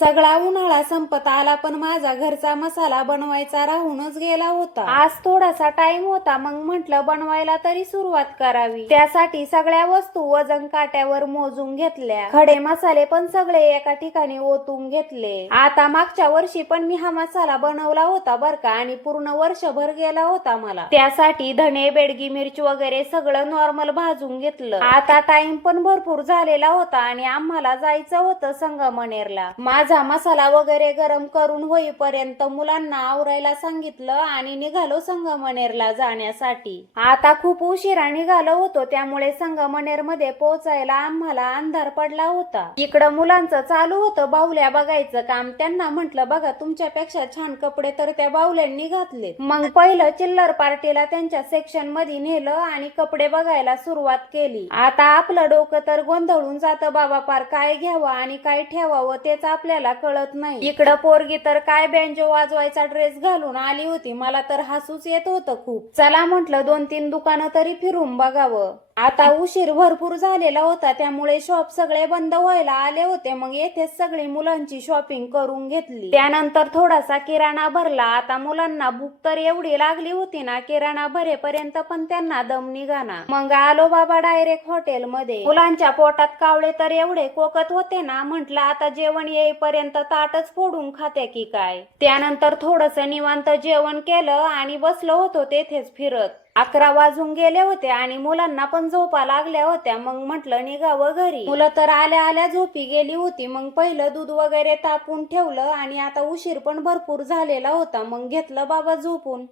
सगळा उन्हाळा संपत आला पण माझा घरचा मसाला बनवायचा राहूनच गेला होता। आज थोडासा टाइम होता, मग म्हटलं बनवायला तरी सुरुवात करावी। त्यासाठी सगळ्या वस्तू वजन काट्यावर मोजून घेतल्या। खडे मसाले पण सगळे एका ठिकाणी ओतून घेतले। आता मागच्या वर्षी पण मी हा मसाला बनवला होता बर का, आणि पूर्ण वर्षभर गेला होता मला। त्यासाठी धने, बेडगी मिरची वगैरे सगळं नॉर्मल भाजून घेतलं। आता टाइम पण भरपूर झालेला होता आणि आम्हाला जायचं होतं संगमनेरला। माझा मसाला वगैरे गरम करून होईपर्यंत मुलांना आवरायला सांगितलं आणि निघालो संगमनेरला जाण्यासाठी। आता खूप उशिरा निघालो होतो, त्यामुळे संगमनेर मध्ये पोहोचायला आम्हाला अंधार पडला होता। इकडं मुलांचं चालू होतं बाहुल्या बघायचं काम। त्यांना म्हटलं बघा तुमच्यापेक्षा छान कपडे तर त्या बाहुल्यांनी घातले। मग पहिलं चिल्लर पार्टीला त्यांच्या सेक्शन मध्ये नेलं आणि कपडे बघायला सुरुवात केली। आता आपलं डोकं तर गोंधळून जातं बाबा, पार काय घ्यावं आणि काय ठेवावं तेच आपल्याला कळत नाही। इकडं पोरगी तर काय बँजो वाजवायचा ड्रेस घालून आली होती, मला तर हसूच येत होतं खूप। चला म्हटलं 2-3 दुकानं तरी फिरून बघावं। आता उशीर भरपूर झालेला होता, त्यामुळे शॉप सगळे बंद व्हायला आले होते। मग येथेच सगळी मुलांची शॉपिंग करून घेतली। त्यानंतर थोडासा किराणा भरला। आता मुलांना भूक तर एवढी लागली होती ना, किराणा भरेपर्यंत पण त्यांना दम निघाना। मग आलो बाबा डायरेक्ट हॉटेल मध्ये। मुलांच्या पोटात कावळे तर एवढे कोकत होते ना, म्हटलं आता जेवण येईपर्यंत ताटच फोडून खाते की काय। त्यानंतर थोडस निवांत जेवण केलं आणि बसलो होतो तेथेच फिरत। 11 वाजून गेले होते आणि मुलांना पण झोपा लागल्या होत्या। मग म्हटलं निघावं घरी। मुलं तर आल्या आल्या झोपी गेली होती। मग पहिलं दूध वगैरे तापून ठेवलं आणि आता उशीर पण भरपूर झालेला होता, मग घेतलं बाबा झोपून।